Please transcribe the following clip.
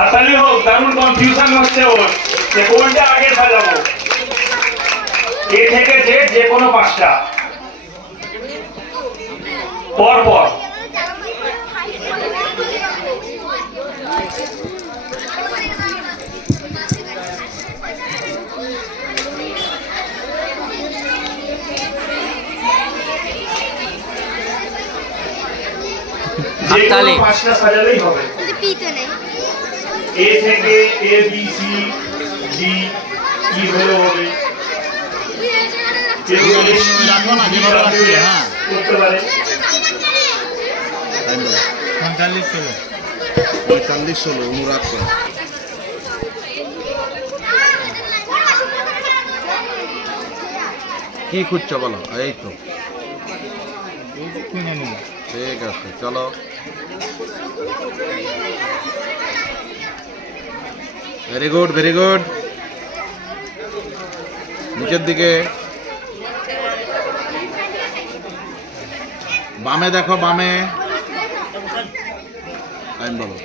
হাততালি হোক, দারুণ কনফিউশন হচ্ছে ওর যে কোনটা আগে সাজাবো। এ থেকে জেড যে কোনো পাঁচটা পর পর। যে কোনো পাঁচটা সাজালেই হবে। এ থেকে এ বি সি ডি কি হলো হবে করতে পারে। 45-16 অনুরাগ করে। কি খুঁজছো বলো? এই তো ঠিক আছে, চলো। Very good, very good. নিচের দিকে বামে দেখো, বামে টাইম বলো।